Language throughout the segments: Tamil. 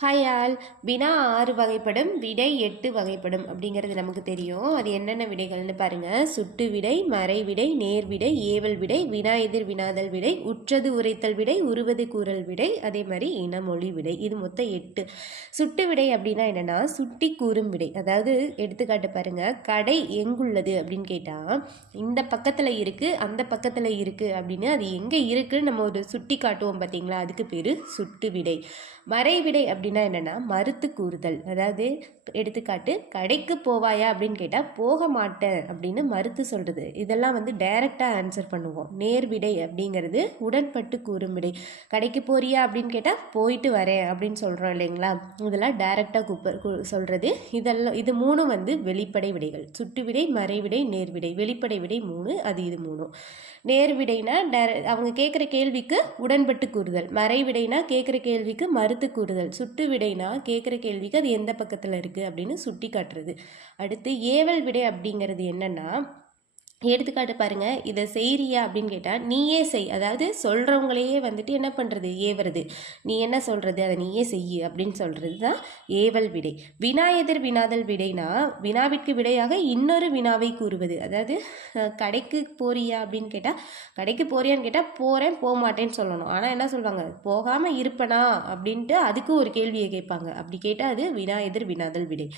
Hi all. வினா 6 வகைப்படும், விடை 8 வகைப்படும் அப்படிங்கிறது நமக்கு தெரியும். அது என்னென்ன விடைகள்னு பாருங்கள். சுட்டு விடை, மறை விடை, நேர் விடை, ஏவல் விடை, வினா எதிர் வினாதல் விடை, உற்றது உரைத்தல் விடை, உருவது கூறல் விடை, அதே மாதிரி இனமொழி விடை. இது மொத்தம் 8. சுட்டு விடை அப்படின்னா என்னென்னா சுட்டி கூறும் விடை. அதாவது எடுத்துக்காட்டு பாருங்கள். கடை எங்குள்ளது அப்படின்னு கேட்டால் இந்த பக்கத்தில் இருக்குது, அந்த பக்கத்தில் இருக்குது அப்படின்னு அது எங்கே இருக்குன்னு நம்ம ஒரு சுட்டி காட்டுவோம் பார்த்தீங்களா, அதுக்கு பேர் சுட்டு விடை. மறைவிடை அப்படின்னா என்னென்னா மறுத்து கூறுதல். அதாவது எடுத்துக்காட்டு கடைக்கு போவாயா அப்படின்னு கேட்டால் போக மாட்டேன் அப்படின்னு மறுத்து சொல்கிறது. இதெல்லாம் டைரெக்டாக ஆன்சர் பண்ணுவோம். நேர்விடை அப்படிங்கிறது உடன்பட்டு கூறும் விடை. கடைக்கு போறியா அப்படின்னு கேட்டால் போயிட்டு வரேன் அப்படின்னு சொல்கிறோம் இல்லைங்களா, இதெல்லாம் டைரெக்டாக சொல்கிறது. இது மூணும் வெளிப்படை விடைகள். சுட்டு விடை, மறைவிடை, நேர்விடை. வெளிப்படை விடை 3, அது இது 3. நேர்விடைனா அவங்க கேட்குற கேள்விக்கு உடன்பட்டு கூறுதல். மறைவிடைனா கேட்குற கேள்விக்கு மறுத்து கூறுதல். சுட்டு விடைனா கேட்குற கேள்விக்கு அது எந்த பக்கத்தில் இருக்குது அப்படின்னு சுட்டி காட்டுறது. அடுத்து ஏவல் விடை அப்படிங்கிறது என்னென்னா எடுத்துக்காட்டு பாருங்கள். இதை செய்கிறியா அப்படின்னு கேட்டால் நீயே செய். அதாவது சொல்கிறவங்களையே என்ன பண்ணுறது, ஏவுறது. நீ என்ன சொல்கிறது அதை நீயே செய் அப்படின்னு சொல்கிறது தான் ஏவல் விடை. வினா எதிர் வினாதல் விடைனா வினாவிற்கு விடையாக இன்னொரு வினாவை கூறுவது. அதாவது கடைக்கு போறியா அப்படின்னு கேட்டால் கடைக்கு போறியான்னு கேட்டால் போகிறேன், போக மாட்டேன்னு சொல்லணும். ஆனால் என்ன சொல்லுவாங்க, போகாமல் இருப்பனா அப்படின்ட்டு அதுக்கு ஒரு கேள்வியை கேட்பாங்க. அப்படி கேட்டால் அது வினா எதிர் வினாதல் விடை.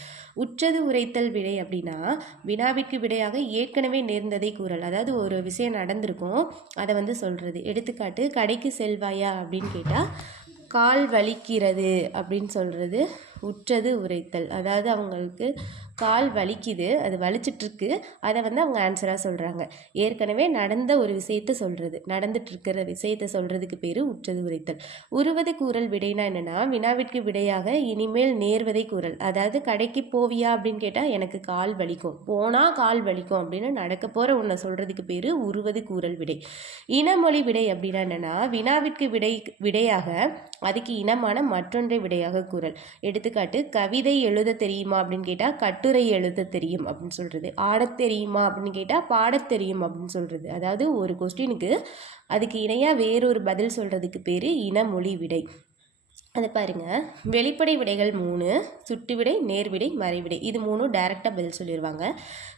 உற்றது உரைத்தல் விடை அப்படின்னா வினாவிற்கு விடையாக ஏற்கனவே நேர்ந்ததை கூறல். அதாவது ஒரு விஷயம் நடந்திருக்கும், அதை சொல்கிறது. எடுத்துக்காட்டு கடைக்கு செல்வாயா அப்படின்னு கேட்டால் கால் வலிக்கிறது அப்படின்னு சொல்கிறது உற்றது உரைத்தல். அதாவது அவங்களுக்கு கால் வலிக்குது, அது வலிச்சிட்ருக்கு, அதை அவங்க ஆன்சராக சொல்கிறாங்க. ஏற்கனவே நடந்த ஒரு விஷயத்தை சொல்கிறது, நடந்துட்டுருக்கிற விஷயத்தை சொல்கிறதுக்கு பேர் உற்றது உரைத்தல். உருவது கூறல் விடைனா என்னென்னா வினாவிற்கு விடையாக இனிமேல் நேர்வதை கூறல். அதாவது கடைக்கு போவியா அப்படின்னு கேட்டால் எனக்கு கால் வலிக்கும், போனால் கால் வலிக்கும் அப்படின்னு நடக்க போகிற ஒன்றை சொல்கிறதுக்கு பேர் உருவது கூறல் விடை. இனமொழி விடை அப்படின்னா என்னென்னா வினாவிற்கு விடையாக அதுக்கு இனமான மற்றொன்றை விடையாக கூறல். எடுத்துக்காட்டு கவிதை எழுத தெரியுமா அப்படின்னு கேட்டால் கட்டுரை எழுத தெரியும் அப்படின்னு சொல்கிறது. ஆடத் தெரியுமா அப்படின்னு கேட்டால் பாடத் தெரியும் அப்படின்னு சொல்கிறது. அதாவது ஒரு கொஸ்டினுக்கு அதுக்கு இணையாக வேறொரு பதில் சொல்கிறதுக்கு பேர் இனமொழி விடை. அது பாருங்கள். வெளிப்படை விடைகள் 3, சுட்டு விடை, நேர்விடை, மறைவிடை. இது 3 டைரெக்டாக பதில் சொல்லிடுவாங்க.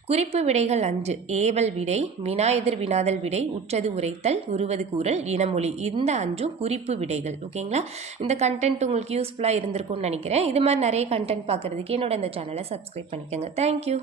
குறிப்பு விடைகள் 5, ஏவல் விடை, வினா எதிர் வினாதல் விடை, உற்றது உரைத்தல், உருவது கூறல், இனமொழி. இந்த 5ம் குறிப்பு விடைகள். ஓகேங்களா. இந்த கண்டென்ட் உங்களுக்கு யூஸ்ஃபுல்லாக இருந்திருக்கும்னு நினைக்கிறேன். இது மாதிரி நிறைய கண்டென்ட் பார்க்குறதுக்கு என்னோட இந்த சேனலை சப்ஸ்கிரைப் பண்ணிக்கோங்க. தேங்க்யூ.